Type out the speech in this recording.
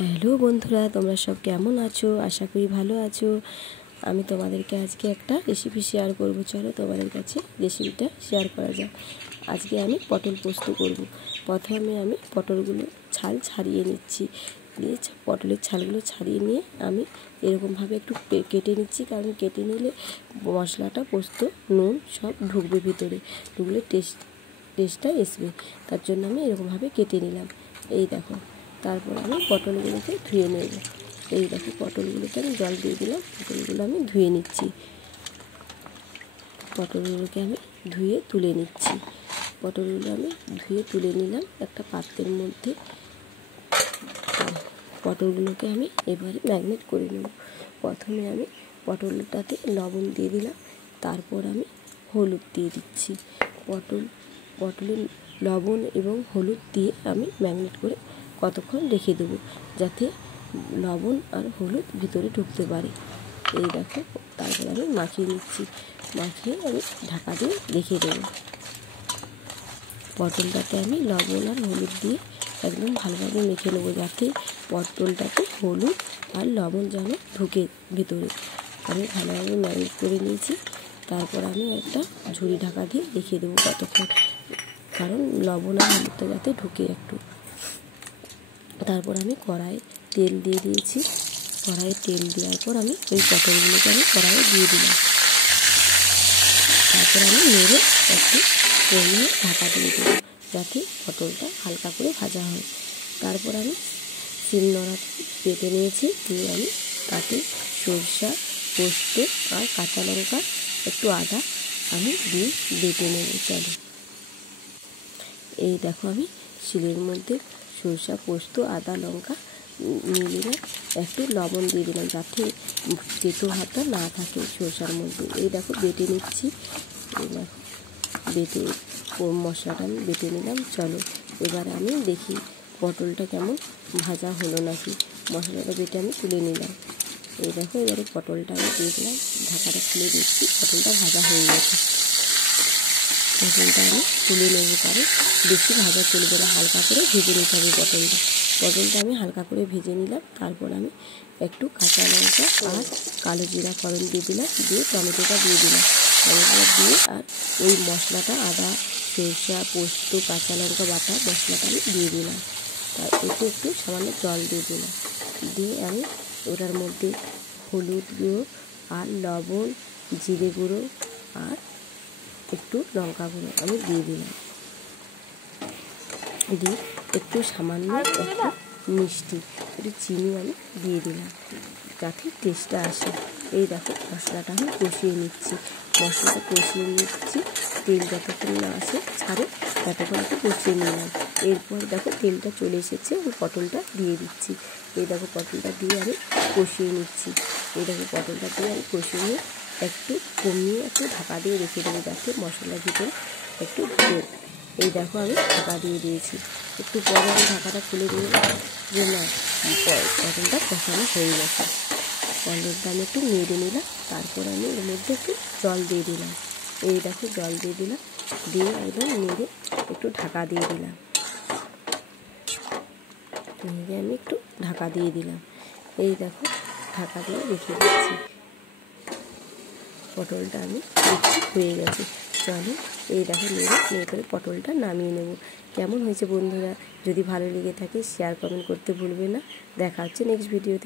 Hello বন্ধুরা, তোমরা সব কেমন আছো? আশা করি ভালো আছো। আমি তোমাদেরকে আজকে একটা রেসিপি শেয়ার করব। চলো তোমাদের কাছে রেসিপিটা শেয়ার করা যাক। আজকে আমি পটল পোস্ত করব। প্রথমে আমি পটলগুলো ছাল ছাড়িয়ে নিচ্ছি। দিয়ে পটলের ছালগুলো ছাড়িয়ে নিয়ে আমি এরকমভাবে একটু কেটে নিচ্ছি, কারণ কেটে নিলে মশলাটা, পোস্ত, নুন সব ঢুকবে ভিতরে, ঢুকলে টেস্টটা আসবে। তার জন্য আমি এরকমভাবে কেটে নিলাম। এই দেখো, তারপর আমি পটলগুলোকে ধুয়ে নেব। এই দেখো, পটলগুলোকে আমি জল দিয়ে দিলাম, পটলগুলো আমি ধুয়ে নিচ্ছি। পটলগুলোকে আমি ধুয়ে তুলে নিচ্ছি। পটলগুলো আমি ধুয়ে তুলে নিলাম একটা পাত্রের মধ্যে। পটলগুলোকে আমি এবারে ম্যারিনেট করে নেব। প্রথমে আমি পটলটাতে লবণ দিয়ে দিলাম, তারপর আমি হলুদ দিয়ে দিচ্ছি। পটলে লবণ এবং হলুদ দিয়ে আমি ম্যারিনেট করে কতক্ষণ রেখে দেবো, যাতে লবণ আর হলুদ ভিতরে ঢুকতে পারে। এই দেখো, তারপর আমি মাখিয়ে নিচ্ছি। মাখিয়ে আমি ঢাকা দিয়ে রেখে দেবো। পটলটাতে আমি লবণ আর হলুদ দিয়ে একদম ভালোভাবে মেখে নেবো, যাতে পটলটাতে হলুদ আর লবণ যেন ঢুকে ভিতরে। আমি ভালোভাবে ম্যারিনেট করে নিয়েছি। তারপর আমি একটা ঝুড়ি ঢাকা দিয়ে রেখে দেবো কতক্ষণ, কারণ লবণ আর হলুদটা যাতে ঢুকে একটু। তারপর আমি কড়াইয়ে তেল দিয়ে দিয়েছি। কড়াইয়ে তেল দেওয়ার পর আমি ওই পটলগুলোকে আমি কড়াইয়ে দিয়ে দিলাম। তারপর আমি নেড়ে একটু কমিয়ে ঢাকা দিয়ে দেবো, যাতে পটলটা হালকা করে ভাজা হয়। তারপর আমি শিলনোড়া পেতে নিয়েছি, দিয়ে আমি তাতে সরষা, পোস্ত আর কাঁচা লঙ্কা, একটু আদা আমি দিয়ে বেটে নেব। চলো, এই দেখো, আমি শিলের মধ্যে সরষা, পোস্ত, আদা, লঙ্কা নিয়ে নিলাম। একটু লবণ দিয়ে দিলাম, যাতে তেতো ভাবটা না থাকে সরষার মধ্যে। এই দেখো, বেটে নিচ্ছি। এই দেখো, বেটে মশলাটা আমি বেটে নিলাম। চলো, এবার আমি দেখি পটলটা কেমন ভাজা হলো নাকি। মশলাটা বেটে আমি তুলে নিলাম। এই দেখো, এবারে পটলটা আমি দেখলাম, ঢাকাটা খুলে দিচ্ছি। পটলটা ভাজা হয়ে গেছে। পটলটা আমি তুলে নেব, কারণ বেশি ভাজা চলবে না, হালকা করে ভেজে নিতে হবে পটলটা আমি হালকা করে ভেজে নিলাম। তারপর আমি একটু কাঁচা লঙ্কা আর কালো জিরা ফোড়ন দিয়ে দিলাম, দিয়ে টমেটোটা দিয়ে দিলাম। টমেটোটা দিয়ে আর ওই মশলাটা, আদা, সরষা, পোস্ত, কাঁচা লঙ্কা বাটা মশলাটা আমি দিয়ে দিলাম। তার একটু সামান্য জল দিয়ে দিলাম। দিয়ে আমি ওটার মধ্যে হলুদ গুঁড়ো আর লবণ, জিরে গুঁড়ো আর একটু লঙ্কা গুঁড়ো আমি দিয়ে দিলাম। দিয়ে একটু সামান্য একটু মিষ্টি, একটু চিনি আমি দিয়ে দিলাম, যাতে টেস্টটা আসে। এই দেখো, মশলাটা আমি কষিয়ে নিচ্ছি। তেল যতক্ষণ না আসে ছাড়ে ততক্ষণ একটু কষিয়ে নিলাম। এরপর দেখো, তেলটা চলে এসেছে, আমি পটলটা দিয়ে দিচ্ছি। এই দেখো, পটলটা দিয়ে আমি কষিয়ে নিচ্ছি। এই দেখো, পটলটা দিয়ে আমি কষিয়ে নিয়ে একটু কমিয়ে একটু ঢাকা দিয়ে রেখে দেবো, যাতে মশলার ভিতরে একটু ঢোকে। এই দেখো, আমি ঢাকা দিয়ে দিয়েছি। একটু পরে আমি ঢাকাটা খুলে দিয়ে যে না, পটলটা কষানো হয়ে গেছে। পটলটা আমি একটু নেড়ে নিলাম। তারপর আমি এর মধ্যে একটু জল দিয়ে দিলাম। এই দেখো, জল দিয়ে দিলাম, দিয়ে একদম নেড়ে একটু ঢাকা দিয়ে দিলাম। নেড়ে আমি একটু ঢাকা দিয়ে দিলাম। এই দেখো, ঢাকা দিয়ে রেখে দিচ্ছি। পটলটা আমি দেখছি হয়ে গেছে। চলো, এই দেখো, নেড়ে করে পটলটা নামিয়ে নেব। কেমন হয়েছে বন্ধুরা? যদি ভালো লেগে থাকে শেয়ার, কমেন্ট করতে ভুলবে না। দেখা হচ্ছে নেক্সট ভিডিওতে।